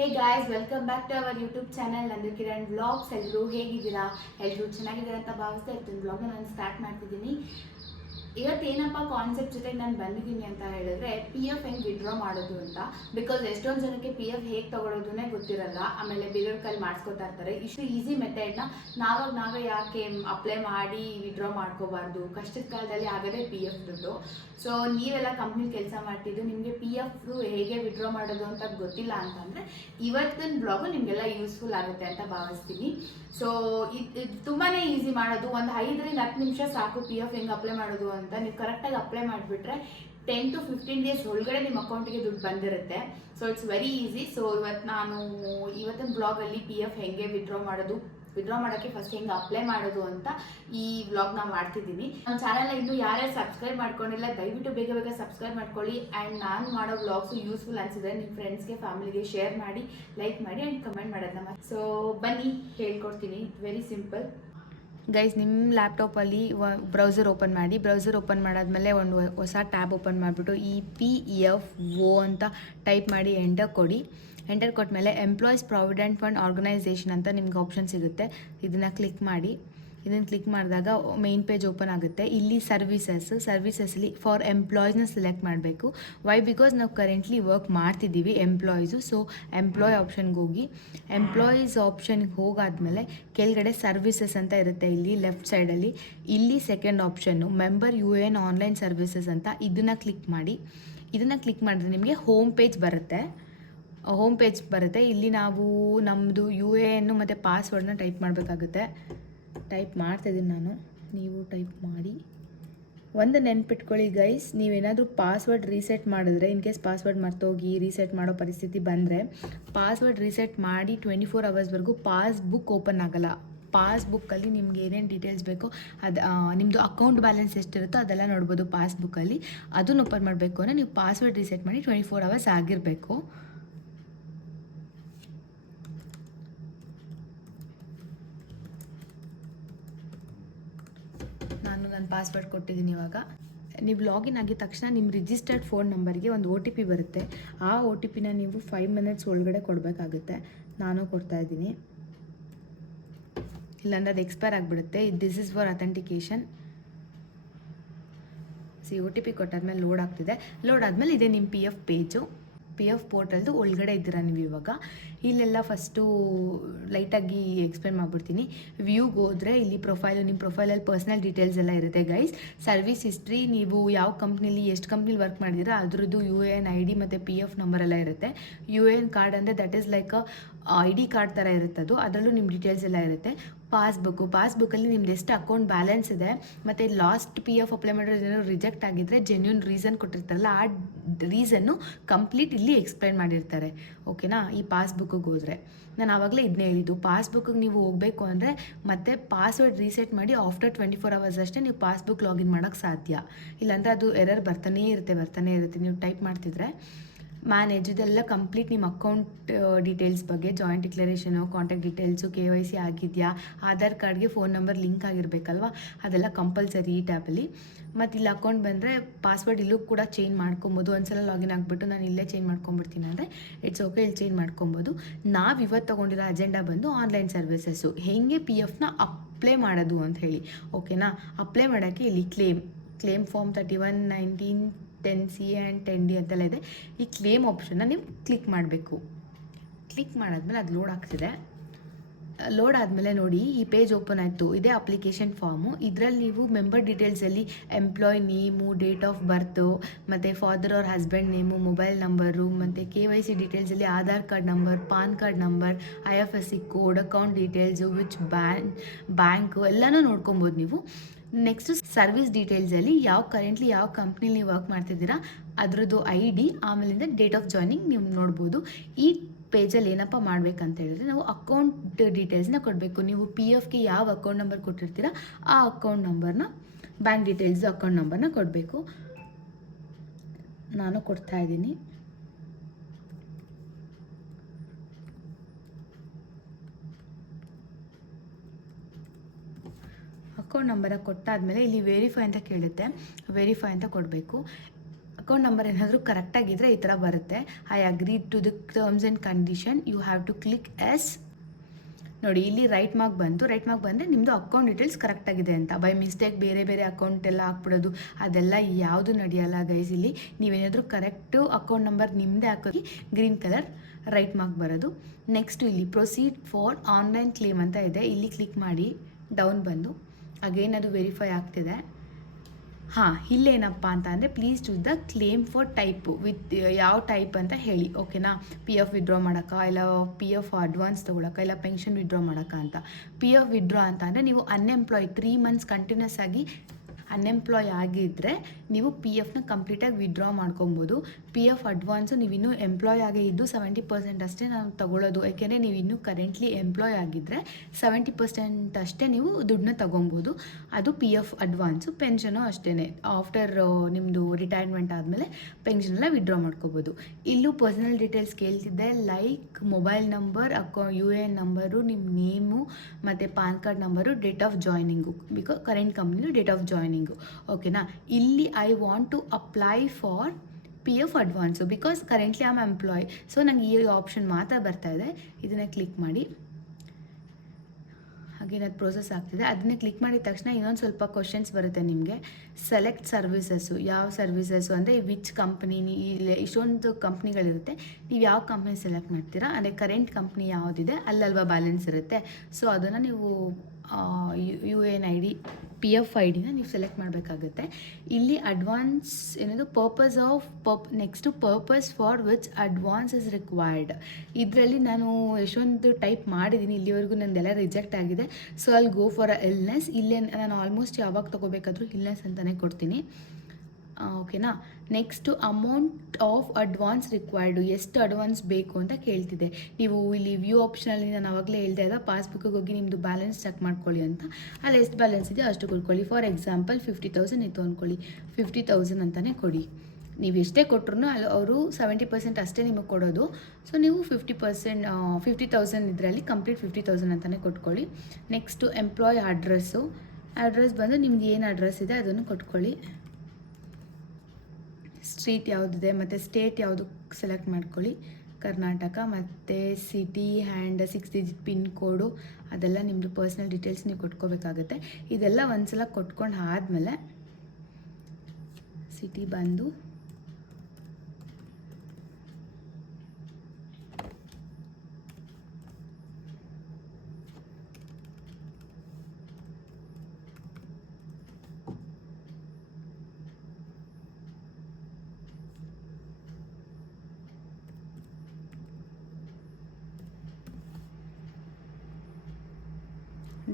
Hey guys welcome back to our YouTube channel Nandu Kiran blogs ಎಲ್ಲರೂ ಹೇಗಿದ್ದೀರಾ? ಎಲ್ಲರೂ ಚೆನ್ನಾಗಿದ್ದೀರಾ ಅಂತ ಭಾವಿಸ್ತಾ ಇರ್ತೀನಿ. ವ್ಲಾಗ್ನ ನಾನು ಸ್ಟಾರ್ಟ್ ಮಾಡ್ತಿದ್ದೀನಿ. ಇವತ್ತು ಏನಪ್ಪ ಕಾನ್ಸೆಪ್ಟ್ ಜೊತೆ ನಾನು ಬಂದಿದ್ದೀನಿ ಅಂತ ಹೇಳಿದ್ರೆ ಪಿ ಎಫ್ ಹೆಂಗೆ ವಿಡ್ರಾ ಮಾಡೋದು ಅಂತ. ಬಿಕಾಸ್ ಎಷ್ಟೊಂದು ಜನಕ್ಕೆ ಪಿ ಎಫ್ ಹೇಗೆ ತೊಗೊಳೋದನ್ನೇ ಗೊತ್ತಿರಲ್ಲ. ಆಮೇಲೆ ಬಿರೋರ್ ಕೈಲಿ ಮಾಡಿಸ್ಕೊತಾ ಇರ್ತಾರೆ. ಇಷ್ಟು ಈಸಿ ಮೆಥಡ್ನ ನಾವಾಗ ನಾವೇ ಯಾಕೆ ಅಪ್ಲೈ ಮಾಡಿ ವಿಡ್ರಾ ಮಾಡ್ಕೋಬಾರ್ದು? ಕಷ್ಟದ ಕಾಲದಲ್ಲಿ ಆಗದೆ ಪಿ ಎಫ್ ದುಡ್ಡು. ಸೊ ನೀವೆಲ್ಲ ಕಂಪ್ನಿ ಕೆಲಸ ಮಾಡ್ತಿದ್ದು ನಿಮಗೆ ಪಿ ಎಫ್ ಹೇಗೆ ವಿಡ್ರಾ ಮಾಡೋದು ಅಂತ ಗೊತ್ತಿಲ್ಲ ಅಂತಂದರೆ ಇವತ್ತಿನ ಬ್ಲಾಗು ನಿಮಗೆಲ್ಲ ಯೂಸ್ಫುಲ್ ಆಗುತ್ತೆ ಅಂತ ಭಾವಿಸ್ತೀನಿ. ಸೊ ಇದು ತುಂಬಾ ಈಸಿ ಮಾಡೋದು. ಒಂದು ಐದರಿಂದ ಹತ್ತು ನಿಮಿಷ ಸಾಕು ಪಿ ಎಫ್ ಹೆಂಗೆ ಅಪ್ಲೈ ಮಾಡೋದು ಅಂತ ನೀವು ಕರೆಕ್ಟಾಗಿ ಅಪ್ಲೈ ಮಾಡಿಬಿಟ್ರೆ ಟೆನ್ ಟು ಫಿಫ್ಟೀನ್ ಡೇಸ್ ಒಳಗಡೆ ನಿಮ್ಮ ಅಕೌಂಟಿಗೆ ದುಡ್ಡು ಬಂದಿರುತ್ತೆ. So it's very easy so ಇವತ್ತು ನಾನು ಇವತ್ತಿನ ಬ್ಲಾಗಲ್ಲಿ ಪಿ ಎಫ್ ಹೆಂಗೆ ವಿಡ್ರಾ ಮಾಡೋದು ವಿಡ್ರಾ ಮಾಡೋಕ್ಕೆ ಫಸ್ಟ್ ಹೆಂಗೆ ಅಪ್ಲೈ ಮಾಡೋದು ಅಂತ ಈ ವ್ಲಾಗ್ನ ಮಾಡ್ತಿದ್ದೀನಿ. ನಮ್ಮ ಚಾನಲ್ನ ಇನ್ನೂ ಯಾರ್ಯಾರು ಸಬ್ಸ್ಕ್ರೈಬ್ ಮಾಡ್ಕೊಂಡಿಲ್ಲ, ದಯವಿಟ್ಟು ಬೇಗ ಬೇಗ ಸಬ್ಸ್ಕ್ರೈಬ್ ಮಾಡ್ಕೊಳ್ಳಿ. ಆ್ಯಂಡ್ ನಾನು ಮಾಡೋ ವ್ಲಾಗ್ಸು ಯೂಸ್ಫುಲ್ ಅನಿಸಿದ್ರೆ ನಿಮ್ಮ ಫ್ರೆಂಡ್ಸ್ಗೆ ಫ್ಯಾಮಿಲಿಗೆ ಶೇರ್ ಮಾಡಿ ಲೈಕ್ ಮಾಡಿ ಆ್ಯಂಡ್ ಕಮೆಂಟ್ ಮಾಡೋದನ್ನ ಸೊ ಬನ್ನಿ, ಹೇಳ್ಕೊಡ್ತೀನಿ. ವೆರಿ ಸಿಂಪಲ್ ಗೈಸ್ ನಿಮ್ಮ ಲ್ಯಾಪ್ಟಾಪಲ್ಲಿ ಬ್ರೌಸರ್ ಓಪನ್ ಮಾಡಿ ಬ್ರೌಸರ್ ಓಪನ್ ಮಾಡಾದ್ಮೇಲೆ ಒಂದು ಹೊಸ ಟ್ಯಾಬ್ ಓಪನ್ ಮಾಡಿಬಿಟ್ಟು ಇ ಪಿ ಎಫ್ ಓ ಅಂತ ಟೈಪ್ ಮಾಡಿ ಎಂಟರ್ ಕೊಡಿ. ಎಂಟರ್ ಕೊಟ್ಮೇಲೆ ಎಂಪ್ಲಾಯೀಸ್ ಪ್ರಾವಿಡೆಂಟ್ ಫಂಡ್ ಆರ್ಗನೈಸೇಷನ್ ಅಂತ ನಿಮ್ಗೆ ಆಪ್ಷನ್ ಸಿಗುತ್ತೆ. ಇದನ್ನು ಕ್ಲಿಕ್ ಮಾಡಿ. ಇದನ್ನು ಕ್ಲಿಕ್ ಮಾಡಿದಾಗ ಮೇನ್ ಪೇಜ್ ಓಪನ್ ಆಗುತ್ತೆ. ಇಲ್ಲಿ ಸರ್ವಿಸಸ್ ಸರ್ವಿಸಸ್ಲಿ ಫಾರ್ ಎಂಪ್ಲಾಯೀಸ್ನ ಸೆಲೆಕ್ಟ್ ಮಾಡಬೇಕು. ವೈ ಬಿಕಾಸ್ ನಾವು ಕರೆಂಟ್ಲಿ ವರ್ಕ್ ಮಾಡ್ತಿದ್ದೀವಿ ಎಂಪ್ಲಾಯೀಸು ಸೊ ಎಂಪ್ಲಾಯ್ ಆಪ್ಷನ್ಗೆ ಹೋಗಿ ಎಂಪ್ಲಾಯೀಸ್ ಆಪ್ಷನ್ಗೆ ಹೋಗಾದ್ಮೇಲೆ ಕೆಳಗಡೆ ಸರ್ವಿಸಸ್ ಅಂತ ಇರುತ್ತೆ ಇಲ್ಲಿ ಲೆಫ್ಟ್ ಸೈಡಲ್ಲಿ ಇಲ್ಲಿ second option member U N online services ಅಂತ ಇದನ್ನು ಕ್ಲಿಕ್ ಮಾಡಿ. ಇದನ್ನು ಕ್ಲಿಕ್ ಮಾಡಿದ್ರೆ ನಿಮಗೆ ಹೋಮ್ ಪೇಜ್ ಬರುತ್ತೆ. ಹೋಮ್ ಪೇಜ್ ಬರುತ್ತೆ. ಇಲ್ಲಿ ನಾವು ನಮ್ಮದು ಯು ಎ ಎನ್ನು ಮತ್ತು ಪಾಸ್ವರ್ಡನ್ನ ಟೈಪ್ ಮಾಡಬೇಕಾಗುತ್ತೆ. ಟೈಪ್ ಮಾಡ್ತಾಯಿದ್ದೀನಿ ನಾನು. ನೀವು ಟೈಪ್ ಮಾಡಿ. ಒಂದು ನೆನ್ಪಿಟ್ಕೊಳ್ಳಿ ಗೈಸ್, ನೀವೇನಾದರೂ ಪಾಸ್ವರ್ಡ್ ರೀಸೆಟ್ ಮಾಡಿದ್ರೆ, ಇನ್ ಕೇಸ್ ಪಾಸ್ವರ್ಡ್ ಮರ್ತೋಗಿ ರೀಸೆಟ್ ಮಾಡೋ ಪರಿಸ್ಥಿತಿ ಬಂದರೆ, ಪಾಸ್ವರ್ಡ್ ರೀಸೆಟ್ ಮಾಡಿ ಟ್ವೆಂಟಿ ಫೋರ್ ಅವರ್ಸ್ವರೆಗೂ ಪಾಸ್ಬುಕ್ ಓಪನ್ ಆಗಲ್ಲ. ಪಾಸ್ಬುಕ್ಕಲ್ಲಿ ನಿಮ್ಗೆ ಏನೇನು ಡೀಟೇಲ್ಸ್ ಬೇಕೋ ಅದು ನಿಮ್ಮದು ಅಕೌಂಟ್ ಬ್ಯಾಲೆನ್ಸ್ ಎಷ್ಟಿರುತ್ತೋ ಅದೆಲ್ಲ ನೋಡ್ಬೋದು ಪಾಸ್ಬುಕ್ಕಲ್ಲಿ. ಅದನ್ನು ಓಪನ್ ಮಾಡಬೇಕು ಅಂದರೆ ನೀವು ಪಾಸ್ವರ್ಡ್ ರೀಸೆಟ್ ಮಾಡಿ ಟ್ವೆಂಟಿ ಫೋರ್ ಅವರ್ಸ್ ಆಗಿರಬೇಕು. ನಾನು ಪಾಸ್ವರ್ಡ್ ಕೊಟ್ಟಿದ್ದೀನಿ ಇವಾಗ. ನೀವು ಲಾಗಿನ್ ಆಗಿದ ತಕ್ಷಣ ನಿಮ್ಮ ರಿಜಿಸ್ಟರ್ಡ್ ಫೋನ್ ನಂಬರ್ಗೆ ಒಂದು ಒ ಟಿ ಪಿ ಬರುತ್ತೆ. ಆ ಒ ಟಿ ಪಿನ ನೀವು ಫೈವ್ ಮಿನಿಟ್ಸ್ ಒಳಗಡೆ ಕೊಡಬೇಕಾಗುತ್ತೆ. ನಾನು ಕೊಡ್ತಾ ಇದ್ದೀನಿ. ಇಲ್ಲಾಂದ್ರೆ ಅದು ಎಕ್ಸ್ಪೈರ್ ಆಗಿಬಿಡುತ್ತೆ. This is for authentication C O T P ಕೊಟ್ಟಾದ್ಮೇಲೆ load ಆಗ್ತಿದೆ. ಲೋಡ್ ಆದಮೇಲೆ ಇದೆ ನಿಮ್ಮ P F page P F ಪೋರ್ಟಲ್ದು ಒಳಗಡೆ ಇದ್ದೀರ ನೀವು ಇವಾಗ? ಇಲ್ಲೆಲ್ಲ ಫಸ್ಟು ಲೈಟಾಗಿ ಎಕ್ಸ್ಪ್ಲೇನ್ ಮಾಡಿಬಿಡ್ತೀನಿ. ವ್ಯೂಗೆ ಹೋದರೆ ಇಲ್ಲಿ ಪ್ರೊಫೈಲು ನಿಮ್ಮ ಪ್ರೊಫೈಲಲ್ಲಿ ಪರ್ಸ್ನಲ್ ಡೀಟೇಲ್ಸ್ ಎಲ್ಲ ಇರುತ್ತೆ ಗೈಸ್ ಸರ್ವಿಸ್ ಹಿಸ್ಟ್ರಿ ನೀವು ಯಾವ ಕಂಪ್ನಿಲಿ ಎಷ್ಟು ಕಂಪ್ನಿಲಿ ವರ್ಕ್ ಮಾಡಿದ್ದೀರಾ, ಅದರದ್ದು U A N I D ಮತ್ತು ಪಿ ಎಫ್ ನಂಬರ್ ಎಲ್ಲ ಇರುತ್ತೆ. ಯು ಎ ಎನ್ ಕಾರ್ಡ್ ಅಂದರೆ that is like I D card ಥರ ಇರುತ್ತೆ ಅದು. ಅದರಲ್ಲೂ ನಿಮ್ಮ ಡೀಟೇಲ್ಸ್ ಎಲ್ಲ ಇರುತ್ತೆ. ಪಾಸ್ಬುಕ್ಕು. ಪಾಸ್ಬುಕ್ಕಲ್ಲಿ ನಿಮ್ದು ಎಷ್ಟು ಅಕೌಂಟ್ ಬ್ಯಾಲೆನ್ಸ್ ಇದೆ, ಮತ್ತು ಲಾಸ್ಟ್ ಪಿ ಎಫ್ ಅಪ್ಲೈ ಮಾಡಿರೋದು ಏನೋ ರಿಜೆಕ್ಟ್ ಆಗಿದ್ದರೆ ಜೆನ್ಯೂನ್ ರೀಸನ್ ಕೊಟ್ಟಿರ್ತಾರಲ್ಲ, ಆ ರೀಸನ್ನು ಕಂಪ್ಲೀಟ್ ಇಲ್ಲಿ ಎಕ್ಸ್ಪ್ಲೈನ್ ಮಾಡಿರ್ತಾರೆ. ಓಕೆನಾ ಈ ಪಾಸ್ಬುಕ್ಕಿಗೆ ಹೋದರೆ. ನಾನು ಆವಾಗಲೇ ಇದನ್ನೇ ಹೇಳಿದ್ದು, ಪಾಸ್ಬುಕ್ಕಿಗೆ ನೀವು ಹೋಗಬೇಕು ಅಂದರೆ ಮತ್ತೆ ಪಾಸ್ವರ್ಡ್ ರೀಸೆಟ್ ಮಾಡಿ ಆಫ್ಟರ್ ಟ್ವೆಂಟಿ ಫೋರ್ ಅವರ್ಸ್ ಅಷ್ಟೇ ನೀವು ಪಾಸ್ಬುಕ್ ಲಾಗಿನ್ ಮಾಡೋಕ್ಕೆ ಸಾಧ್ಯ. ಇಲ್ಲಾಂದರೆ ಅದು ಎರರ್ ಬರ್ತಾನೇ ಇರುತ್ತೆ, ಬರ್ತಾನೆ ಇರುತ್ತೆ. ನೀವು ಟೈಪ್ ಮಾಡ್ತಿದ್ರೆ ಮ್ಯಾನೇಜ್ ಇದೆಲ್ಲ ಕಂಪ್ಲೀಟ್ ನಿಮ್ಮ ಅಕೌಂಟ್ ಡೀಟೇಲ್ಸ್ ಬಗ್ಗೆ, joint declaration, contact details, K Y C ಆಗಿದೆಯಾ, ಆಧಾರ್ ಕಾರ್ಡ್ಗೆ ಫೋನ್ ನಂಬರ್ ಲಿಂಕ್ ಆಗಿರಬೇಕಲ್ವ? ಅದೆಲ್ಲ ಕಂಪಲ್ಸರಿ ಈ ಟ್ಯಾಬಲ್ಲಿ ಮತ್ತು ಇಲ್ಲಿ ಅಕೌಂಟ್ ಬಂದರೆ ಪಾಸ್ವರ್ಡ್ ಇಲ್ಲೂ ಕೂಡ ಚೇಂಜ್ ಮಾಡ್ಕೊಬೋದು. ಒಂದ್ಸಲ ಲಾಗಿನ್ ಆಗಿಬಿಟ್ಟು ನಾನು ಇಲ್ಲೇ ಚೇಂಜ್ ಮಾಡ್ಕೊಂಬಿಡ್ತೀನಿ ಅಂದರೆ ಇಟ್ಸ್ ಓಕೆ ಇಲ್ಲಿ ಚೇಂಜ್ ಮಾಡ್ಕೊಬೋದು. ನಾವು ಇವತ್ತು ತೊಗೊಂಡಿರೋ ಅಜೆಂಡಾ ಬಂದು ಆನ್ಲೈನ್ ಸರ್ವಿಸಸ್ಸು. ಹೇಗೆ ಪಿ ಎಫ್ನ ಅಪ್ಲೈ ಮಾಡೋದು ಅಂತ ಹೇಳಿ ಓಕೆನಾ ಅಪ್ಲೈ ಮಾಡೋಕ್ಕೆ ಇಲ್ಲಿ claim claim form thirty one nineteen ten C and ten D ಅಂತೆಲ್ಲ ಇದೆ. ಈ ಕ್ಲೇಮ್ ಆಪ್ಷನ್ನ ನೀವು ಕ್ಲಿಕ್ ಮಾಡಬೇಕು. ಕ್ಲಿಕ್ ಮಾಡಾದ್ಮೇಲೆ ಅದು ಲೋಡ್ ಆಗ್ತಿದೆ. ಲೋಡ್ ಆದಮೇಲೆ ನೋಡಿ, ಈ ಪೇಜ್ ಓಪನ್ ಆಯಿತು. ಇದೇ ಅಪ್ಲಿಕೇಶನ್ ಫಾರ್ಮು ಇದರಲ್ಲಿ ನೀವು member ಡೀಟೇಲ್ಸಲ್ಲಿ employee name date of birth ಮತ್ತು ಫಾದರ್ ಅವ್ರ ಹಸ್ಬೆಂಡ್ ನೇಮು ಮೊಬೈಲ್ ನಂಬರು ಮತ್ತು K Y C ಡೀಟೇಲ್ಸಲ್ಲಿ Aadhaar card number PAN card number I F S C code account details which bank bank ಎಲ್ಲನೂ ನೋಡ್ಕೊಬೋದು ನೀವು. Next service ಡೀಟೇಲ್ಸಲ್ಲಿ ಯಾವ currently ಯಾವ ಕಂಪ್ನಿಲಿ work ಮಾಡ್ತಿದ್ದೀರಾ, ಅದರದ್ದು ಐ ಡಿ ಆಮೇಲಿಂದ ಡೇಟ್ ಆಫ್ ಜಾಯ್ನಿಂಗ್ ನೀವು ನೋಡ್ಬೋದು. ಈ ಪೇಜಲ್ಲಿ ಏನಪ್ಪ ಮಾಡ್ಬೇಕಂತ ಹೇಳಿದ್ರೆ ನಾವು ಅಕೌಂಟ್ ಡೀಟೇಲ್ಸ್ನ ಕೊಡಬೇಕು. ನೀವು ಪಿ ಎಫ್ಗೆ ಯಾವ ಅಕೌಂಟ್ ನಂಬರ್ ಕೊಟ್ಟಿರ್ತೀರ, ಆ ಅಕೌಂಟ್ ನಂಬರ್ನ ಬ್ಯಾಂಕ್ ಡೀಟೇಲ್ಸ್ ಅಕೌಂಟ್ ನಂಬರ್ನ ಕೊಡಬೇಕು. ನಾನು ಕೊಡ್ತಾ ಇದ್ದೀನಿ. ಅಕೌಂಟ್ ನಂಬರ ಕೊಟ್ಟಾದಮೇಲೆ ಇಲ್ಲಿ ವೆರಿಫೈ ಅಂತ ಕೇಳುತ್ತೆ. ವೆರಿಫೈ ಅಂತ ಕೊಡಬೇಕು. ಅಕೌಂಟ್ ನಂಬರ್ ಏನಾದರೂ ಕರೆಕ್ಟಾಗಿದ್ದರೆ ಈ ಥರ ಬರುತ್ತೆ. I agree to the terms and condition you have to click yes ನೋಡಿ, ಇಲ್ಲಿ ರೈಟ್ ಮಾರ್ಕ್ ಬಂತು. ರೈಟ್ ಮಾರ್ಕ್ ಬಂದರೆ ನಿಮ್ಮದು ಅಕೌಂಟ್ ಡೀಟೇಲ್ಸ್ ಕರೆಕ್ಟಾಗಿದೆ ಅಂತ. ಬೈ ಮಿಸ್ಟೇಕ್ ಬೇರೆ ಬೇರೆ ಅಕೌಂಟ್ ಎಲ್ಲ ಹಾಕ್ಬಿಡೋದು. ಅದೆಲ್ಲ ಯಾವುದು ನಡೆಯಲ್ಲ ಗೈಸ್ ಇಲ್ಲಿ ನೀವೇನಾದರೂ ಕರೆಕ್ಟು ಅಕೌಂಟ್ ನಂಬರ್ ನಿಮ್ಮದೇ ಹಾಕೋದು ಗ್ರೀನ್ ಕಲರ್ ರೈಟ್ ಮಾರ್ಕ್ ಬರೋದು. ನೆಕ್ಸ್ಟು ಇಲ್ಲಿ ಪ್ರೊಸೀಡ್ ಫಾರ್ ಆನ್ಲೈನ್ ಕ್ಲೇಮ್ ಅಂತ ಇದೆ. ಇಲ್ಲಿ ಕ್ಲಿಕ್ ಮಾಡಿ ಡೌನ್ ಬಂದು. ಅಗೇನ್ ಅದು ವೆರಿಫೈ ಆಗ್ತಿದೆ. ಹಾಂ, ಇಲ್ಲೇನಪ್ಪ ಅಂತ ಅಂದರೆ please to the claim for type with ಯಾವ ಟೈಪ್ ಅಂತ ಹೇಳಿ ಓಕೆನಾ ಪಿ ಎಫ್ ವಿಡ್ರಾ ಮಾಡೋಕ್ಕ ಇಲ್ಲ ಪಿ ಎಫ್ ಅಡ್ವಾನ್ಸ್ ತೊಗೊಳಕ್ಕ ಇಲ್ಲ ಪೆನ್ಷನ್ ವಿಡ್ರಾ ಮಾಡೋಕ್ಕ ಅಂತ. ಪಿ ಎಫ್ ವಿಡ್ರಾ ಅಂತ ಅಂದರೆ ನೀವು ಅನ್ಎಂಪ್ಲಾಯ್ ತ್ರೀ ಮಂತ್ಸ್ ಕಂಟಿನ್ಯೂಸ್ ಆಗಿ ಅನ್ಎಂಪ್ಲಾಯ್ ಆಗಿದ್ದರೆ ನೀವು ಪಿ ಎಫ್ನ ಕಂಪ್ಲೀಟಾಗಿ ವಿಡ್ರಾ ಮಾಡ್ಕೊಬೋದು. ಪಿ ಎಫ್ ಅಡ್ವಾನ್ಸು ನೀವು ಇನ್ನೂ ಎಂಪ್ಲಾಯ್ ಆಗೇ ಇದ್ದು ಸೆವೆಂಟಿ ಪರ್ಸೆಂಟ್ ಅಷ್ಟೇ ನಾವು ತಗೊಳ್ಳೋದು ಯಾಕೆಂದರೆ ನೀವು ಇನ್ನೂ ಕರೆಂಟ್ಲಿ ಎಂಪ್ಲಾಯ್ ಆಗಿದ್ದರೆ ಸೆವೆಂಟಿ ಪರ್ಸೆಂಟ್ ಅಷ್ಟೇ ನೀವು ದುಡ್ಡನ್ನ ತೊಗೊಬೋದು. ಅದು ಪಿ ಎಫ್ ಅಡ್ವಾನ್ಸು ಪೆನ್ಷನು ಅಷ್ಟೇ ಆಫ್ಟರ್ ನಿಮ್ಮದು ರಿಟೈರ್ಮೆಂಟ್ ಆದಮೇಲೆ ಪೆನ್ಷನೆಲ್ಲ ವಿಡ್ರಾ ಮಾಡ್ಕೋಬೋದು. ಇಲ್ಲೂ ಪರ್ಸನಲ್ ಡೀಟೇಲ್ಸ್ ಕೇಳ್ತಿದ್ದೆ ಲೈಕ್ ಮೊಬೈಲ್ ನಂಬರ್ ಅಕೌ ಯು ಎ ಎನ್ ನಂಬರು ನಿಮ್ಮ ನೇಮು ಮತ್ತು PAN card number date of joining because current ಕಂಪ್ನಿದು ಡೇಟ್ ಆಫ್ ಜಾಯ್ನಿಂಗು ಓಕೆನಾ ಇಲ್ಲಿ I want to apply for P F advance because currently am employee so ನಂಗೆ ಈ option ಮಾತ್ರ ಬರ್ತಾ ಇದೆ. ಇದನ್ನು ಕ್ಲಿಕ್ ಮಾಡಿ. ಹಾಗೇನು ಪ್ರೋಸೆಸ್ ಆಗ್ತಿದೆ. ಅದನ್ನೇ ಕ್ಲಿಕ್ ಮಾಡಿದ ತಕ್ಷಣ ಇನ್ನೊಂದು ಸ್ವಲ್ಪ ಕ್ವಶನ್ಸ್ ಬರುತ್ತೆ ನಿಮಗೆ. ಸೆಲೆಕ್ಟ್ ಸರ್ವಿಸಸ್ಸು ಯಾವ ಸರ್ವಿಸಸ್ಸು ಅಂದರೆ ವಿಚ್ ಕಂಪ್ನಿ ಇಲ್ಲಿ ಇಷ್ಟೊಂದು ಕಂಪ್ನಿಗಳಿರುತ್ತೆ ನೀವು ಯಾವ ಕಂಪ್ನಿ ಸೆಲೆಕ್ಟ್ ಮಾಡ್ತೀರಾ? ಅಂದರೆ ಕರೆಂಟ್ ಕಂಪ್ನಿ ಯಾವುದಿದೆ? ಅಲ್ಲಲ್ವಾ ಬ್ಯಾಲೆನ್ಸ್ ಇರುತ್ತೆ. ಸೊ ಅದನ್ನು ನೀವು U N I D P F I ಡಿನ ನೀವು ಸೆಲೆಕ್ಟ್ ಮಾಡಬೇಕಾಗುತ್ತೆ. ಇಲ್ಲಿ ಅಡ್ವಾನ್ಸ್ ಏನದು purpose of ಪರ್ಪ್ next purpose for which advance is required ಇದರಲ್ಲಿ ನಾನು ಎಷ್ಟೊಂದು ಟೈಪ್ ಮಾಡಿದ್ದೀನಿ ಇಲ್ಲಿವರೆಗೂ ನಂದೆಲ್ಲ ರಿಜೆಕ್ಟ್ ಆಗಿದೆ. ಸೊ ಅಲ್ಲಿ ಗೋ ಫಾರ್ ಅ ಇಲ್ನೆಸ್ ಇಲ್ಲೇ ನಾನು ಆಲ್ಮೋಸ್ಟ್ ಯಾವಾಗ ತೊಗೋಬೇಕಾದ್ರೂ ಇಲ್ನೆಸ್ ಅಂತಲೇ ಕೊಡ್ತೀನಿ. ಓಕೆನಾ next amount of advance required ಎಷ್ಟು ಅಡ್ವಾನ್ಸ್ ಬೇಕು ಅಂತ ಕೇಳ್ತಿದೆ ನೀವು ಇಲ್ಲಿ ವ್ಯೂ ಆಪ್ಷನಲ್ಲಿ ನಾನು ಆವಾಗಲೇ ಹೇಳ್ದೆ ಅಲ್ಲ ಪಾಸ್ಬುಕ್ಕಿಗೆ ಹೋಗಿ ನಿಮ್ಮದು ಬ್ಯಾಲೆನ್ಸ್ ಚೆಕ್ ಮಾಡ್ಕೊಳ್ಳಿ ಅಂತ. ಅಲ್ಲಿ, ಎಷ್ಟು ಬ್ಯಾಲೆನ್ಸ್ ಇದೆಯೋ ಅಷ್ಟು ಕೊಡ್ಕೊಳ್ಳಿ. ಫಾರ್ ಎಕ್ಸಾಂಪಲ್ ಫಿಫ್ಟಿ ತೌಸಂಡ್ ಇತ್ತು ಅಂದ್ಕೊಳ್ಳಿ ಫಿಫ್ಟಿ ತೌಸಂಡ್ ಅಂತಲೇ ಕೊಡಿ. ನೀವು ಎಷ್ಟೇ ಕೊಟ್ರು ಅಲ್ಲಿ ಅವರು ಸೆವೆಂಟಿ ಪರ್ಸೆಂಟ್ ಅಷ್ಟೇ ನಿಮಗೆ ಕೊಡೋದು. ಸೊ ನೀವು ಫಿಫ್ಟಿ ಪರ್ಸೆಂಟ್ ಫಿಫ್ಟಿ ತೌಸಂಡ್ ಇದರಲ್ಲಿ ಕಂಪ್ಲೀಟ್ ಫಿಫ್ಟಿ ತೌಸಂಡ್ ಅಂತಲೇ ಕೊಟ್ಕೊಳ್ಳಿ. ನೆಕ್ಸ್ಟು ಎಂಪ್ಲಾಯ್ ಅಡ್ರೆಸ್ಸು ಅಡ್ರೆಸ್ ಬಂದು ನಿಮ್ದು ಏನು ಅಡ್ರೆಸ್ ಇದೆ ಅದನ್ನು ಕೊಟ್ಕೊಳ್ಳಿ. ಸ್ಟ್ರೀಟ್ ಯಾವುದಿದೆ ಮತ್ತು ಸ್ಟೇಟ್ ಯಾವುದು ಸೆಲೆಕ್ಟ್ ಮಾಡ್ಕೊಳ್ಳಿ. ಕರ್ನಾಟಕ ಮತ್ತು city and six digit pin code ಅದೆಲ್ಲ ನಿಮ್ಮದು ಪರ್ಸ್ನಲ್ ಡೀಟೇಲ್ಸ್ ನೀವು ಕೊಟ್ಕೋಬೇಕಾಗುತ್ತೆ. ಇದೆಲ್ಲ ಒಂದು ಸಲ ಕೊಟ್ಕೊಂಡು ಆದಮೇಲೆ ಸಿಟಿ ಬಂದು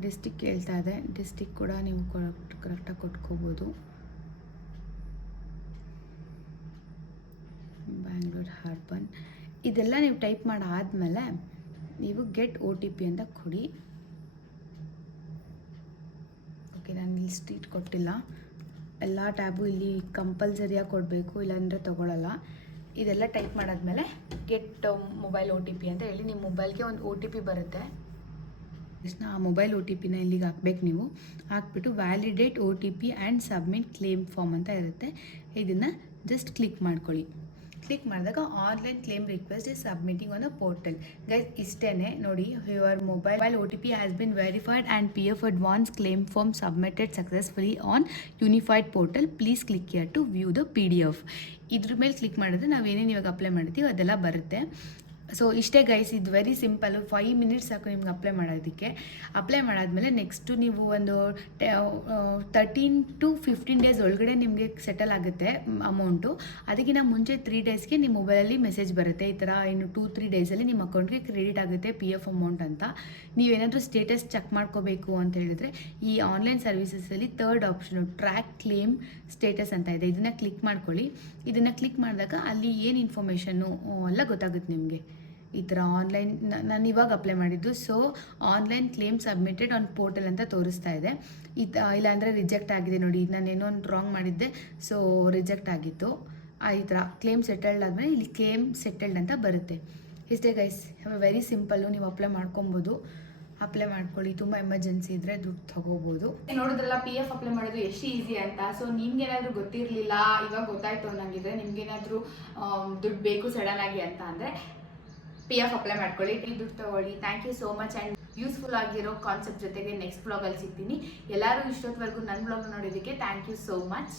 ಡಿಸ್ಟಿಕ್ ಹೇಳ್ತಾ ಇದೆ. ಡಿಸ್ಟಿಕ್ ಕೂಡ ನೀವು ಕರೆಕ್ಟ್ ಕರೆಕ್ಟಾಗಿ ಕೊಟ್ಕೋಬೋದು. ಬ್ಯಾಂಗ್ಳೂರ್ ಹಾರ್ಬನ್ ಇದೆಲ್ಲ ನೀವು ಟೈಪ್ ಮಾಡಾದಮೇಲೆ ನೀವು ಗೆಟ್ ಒ ಟಿ ಪಿ ಅಂತ ಕೊಡಿ. ಓಕೆ ನಾನು ಇಲ್ಲಿ ಸ್ಟ್ರೀಟ್ ಕೊಟ್ಟಿಲ್ಲ. ಎಲ್ಲ ಟ್ಯಾಬು ಇಲ್ಲಿ ಕಂಪಲ್ಸರಿಯಾಗಿ ಕೊಡಬೇಕು, ಇಲ್ಲಾಂದರೆ ತೊಗೊಳಲ್ಲ. ಇದೆಲ್ಲ ಟೈಪ್ ಮಾಡಾದ್ಮೇಲೆ get mobile O T P ಅಂತ ಹೇಳಿ ನಿಮ್ಮ ಮೊಬೈಲ್ಗೆ ಒಂದು ಒ ಟಿ ಪಿ ಬರುತ್ತೆ. ತಕ್ಷಣ ಆ ಮೊಬೈಲ್ ಒ ಟಿ ಪಿನ ಇಲ್ಲಿಗೆ ಹಾಕ್ಬೇಕು ನೀವು. ಹಾಕ್ಬಿಟ್ಟು validate O T P and submit claim form ಅಂತ ಇರುತ್ತೆ. ಇದನ್ನು ಜಸ್ಟ್ ಕ್ಲಿಕ್ ಮಾಡ್ಕೊಳ್ಳಿ. ಕ್ಲಿಕ್ ಮಾಡಿದಾಗ online claim request is submitting on a portal guys ಇಷ್ಟೇ ನೋಡಿ your mobile O T P has been verified and P F advance claim form submitted successfully on unified portal please click here to view the P D F ಇದ್ರ ಮೇಲೆ click ಮಾಡಿದ್ರೆ ನಾವು ಏನೇನು ಇವಾಗ apply ಮಾಡ್ತೀವಿ ಅದೆಲ್ಲ ಬರುತ್ತೆ. ಸೊ ಇಷ್ಟೇ ಗೈಸ್ ಇದು ವೆರಿ ಸಿಂಪಲ್ಲು ಫೈವ್ ಮಿನಿಟ್ಸ್ ಸಾಕು ನಿಮ್ಗೆ ಅಪ್ಲೈ ಮಾಡೋದಕ್ಕೆ. ಅಪ್ಲೈ ಮಾಡಾದಮೇಲೆ ನೆಕ್ಸ್ಟು ನೀವು ಒಂದು ತರ್ಟೀನ್ ಟು ಫಿಫ್ಟೀನ್ ಡೇಸ್ ಒಳಗಡೆ ನಿಮಗೆ ಸೆಟಲ್ ಆಗುತ್ತೆ ಅಮೌಂಟು ಅದಕ್ಕಿಂತ ಮುಂಚೆ ತ್ರೀ ಡೇಸ್ಗೆ ನಿಮ್ಮ ಮೊಬೈಲಲ್ಲಿ ಮೆಸೇಜ್ ಬರುತ್ತೆ. ಈ ಥರ ಇನ್ನು ಟೂ ತ್ರೀ ಡೇಸಲ್ಲಿ ನಿಮ್ಮ ಅಕೌಂಟ್ಗೆ ಕ್ರೆಡಿಟ್ ಆಗುತ್ತೆ ಪಿ ಎಫ್ ಅಮೌಂಟ್ ಅಂತ. ನೀವೇನಾದರೂ ಸ್ಟೇಟಸ್ ಚೆಕ್ ಮಾಡ್ಕೋಬೇಕು ಅಂತ ಹೇಳಿದ್ರೆ, ಈ online ಸರ್ವಿಸಸಲ್ಲಿ third option track claim status ಅಂತ ಇದೆ. ಇದನ್ನು ಕ್ಲಿಕ್ ಮಾಡ್ಕೊಳ್ಳಿ. ಇದನ್ನು ಕ್ಲಿಕ್ ಮಾಡಿದಾಗ ಅಲ್ಲಿ ಏನು ಇನ್ಫಾರ್ಮೇಷನ್ನು ಎಲ್ಲ ಗೊತ್ತಾಗುತ್ತೆ ನಿಮಗೆ. ಈ ಥರ ಆನ್ಲೈನ್ ನಾನು ಇವಾಗ ಅಪ್ಲೈ ಮಾಡಿದ್ದು. So online claim submitted on portal ಅಂತ ತೋರಿಸ್ತಾ ಇದೆ. ಇದು ಇಲ್ಲಾಂದರೆ ರಿಜೆಕ್ಟ್ ಆಗಿದೆ ನೋಡಿ. ನಾನು ಏನೋ ಒಂದು ರಾಂಗ್ ಮಾಡಿದ್ದೆ. ಸೊ ರಿಜೆಕ್ಟ್ ಆಗಿತ್ತು. ಈ ಥರ ಕ್ಲೇಮ್ ಸೆಟಲ್ಡ್ ಆದಮೇಲೆ ಇಲ್ಲಿ ಕ್ಲೇಮ್ ಸೆಟಲ್ಡ್ ಅಂತ ಬರುತ್ತೆ. ಇಷ್ಟೇ ಗೈಸ್ ವೆರಿ ಸಿಂಪಲ್ಲು ನೀವು ಅಪ್ಲೈ ಮಾಡ್ಕೊಬೋದು. ಅಪ್ಲೈ ಮಾಡ್ಕೊಳ್ಳಿ. ತುಂಬ ಎಮರ್ಜೆನ್ಸಿ ಇದ್ರೆ ದುಡ್ಡು ತಗೋಬೋದು. ನೋಡಿದ್ರಲ್ಲ ಪಿ ಎಫ್ ಅಪ್ಲೈ ಮಾಡೋದು ಎಷ್ಟು ಈಸಿ ಅಂತ. ಸೊ ನಿಮ್ಗೇನಾದ್ರೂ ಗೊತ್ತಿರಲಿಲ್ಲ, ಇವಾಗ ಗೊತ್ತಾಯ್ತು ಅನ್ನಂಗಿದ್ರೆ ನಿಮ್ಗೇನಾದ್ರೂ ದುಡ್ಡು ಬೇಕು ಸಡನ್ ಆಗಿ ಅಂತ ಅಂದರೆ ಪಿ ಎಫ್ ಅಪ್ಲೈ ಮಾಡ್ಕೊಳ್ಳಿ ದುಡ್ಡು ತಗೊಳ್ಳಿ. Thank you so much and useful ಆಗಿರೋ ಕಾನ್ಸೆಪ್ಟ್ ಜೊತೆಗೆ ನೆಕ್ಸ್ಟ್ ಬ್ಲಾಗಲ್ಲಿ ಸಿಗ್ತೀನಿ. ಎಲ್ಲರೂ ಇಷ್ಟೊತ್ತವರೆಗೂ ನನ್ನ ಬ್ಲಾಗ್ ನೋಡೋದಕ್ಕೆ ಥ್ಯಾಂಕ್ ಯು ಸೋ ಮಚ್